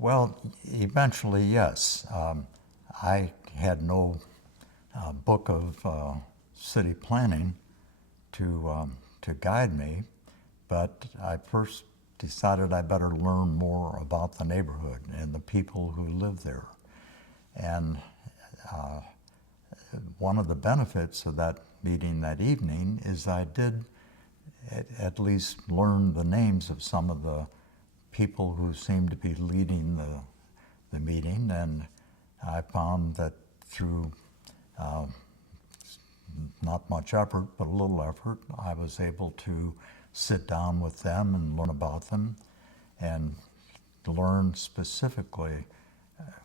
Well, eventually, yes. I had no book of city planning to guide me, but I first decided I better learn more about the neighborhood and the people who live there. And one of the benefits of that meeting that evening is I did at least learn the names of some of the people who seemed to be leading the meeting, and I found that through not much effort, but a little effort, I was able to sit down with them and learn about them and learn specifically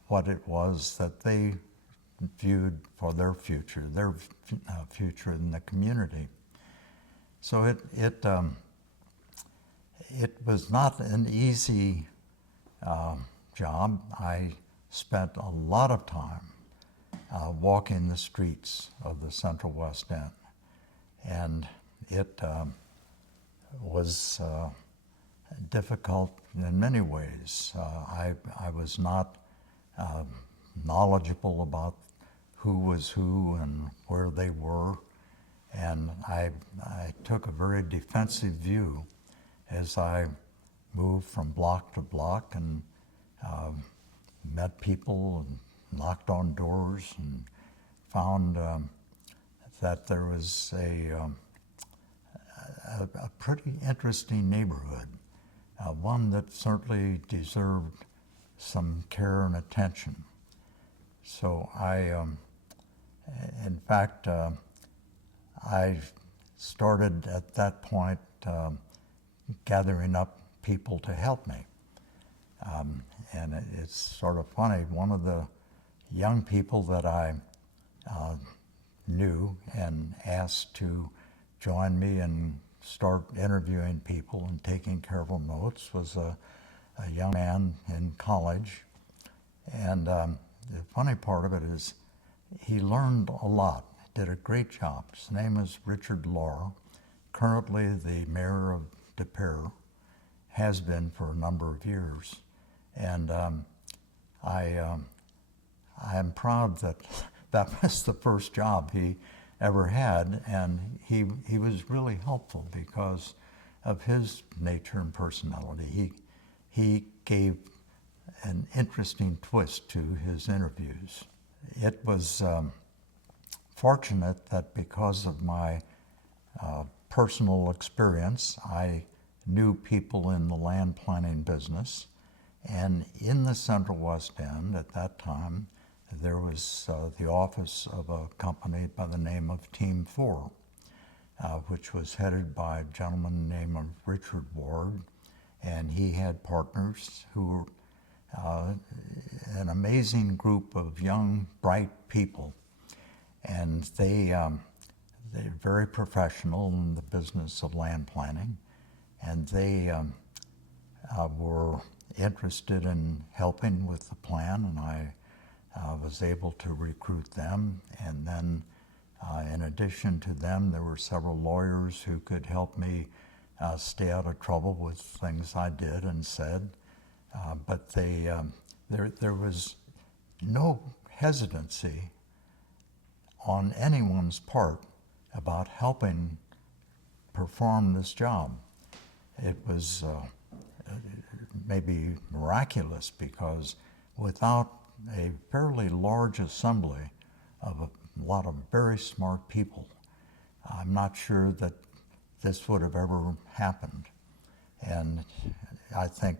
what it was that they viewed for their future in the community. So it was not an easy job. I spent a lot of time walking the streets of the Central West End, and it was difficult in many ways. I was not knowledgeable about who was who and where they were, and I took a very defensive view as I moved from block to block and met people and knocked on doors and found that there was a pretty interesting neighborhood, one that certainly deserved some care and attention. So in fact, I started at that point gathering up people to help me. And it's sort of funny, one of the young people that I knew and asked to join me and start interviewing people and taking careful notes was a young man in college. And the funny part of it is he learned a lot, did a great job. His name is Richard Lahr, currently the mayor of De Pere, has been for a number of years. And I am proud that that was the first job he ever had, and he was really helpful because of his nature and personality. He gave an interesting twist to his interviews. It was fortunate that because of my personal experience, I knew people in the land planning business, and in the Central West End at that time, there was the office of a company by the name of Team 4, which was headed by a gentleman named Richard Ward, and he had partners who were an amazing group of young, bright people. And they're very professional in the business of land planning, and they were interested in helping with the plan, and I was able to recruit them. And then in addition to them, there were several lawyers who could help me stay out of trouble with things I did and said. But there was no hesitancy on anyone's part about helping perform this job. It was maybe miraculous because without a fairly large assembly of a lot of very smart people, I'm not sure that this would have ever happened. And I think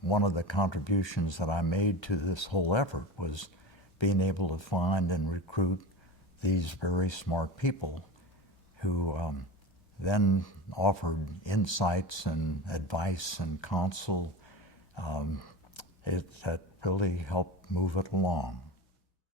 one of the contributions that I made to this whole effort was being able to find and recruit these very smart people who then offered insights and advice and counsel that really helped move it along.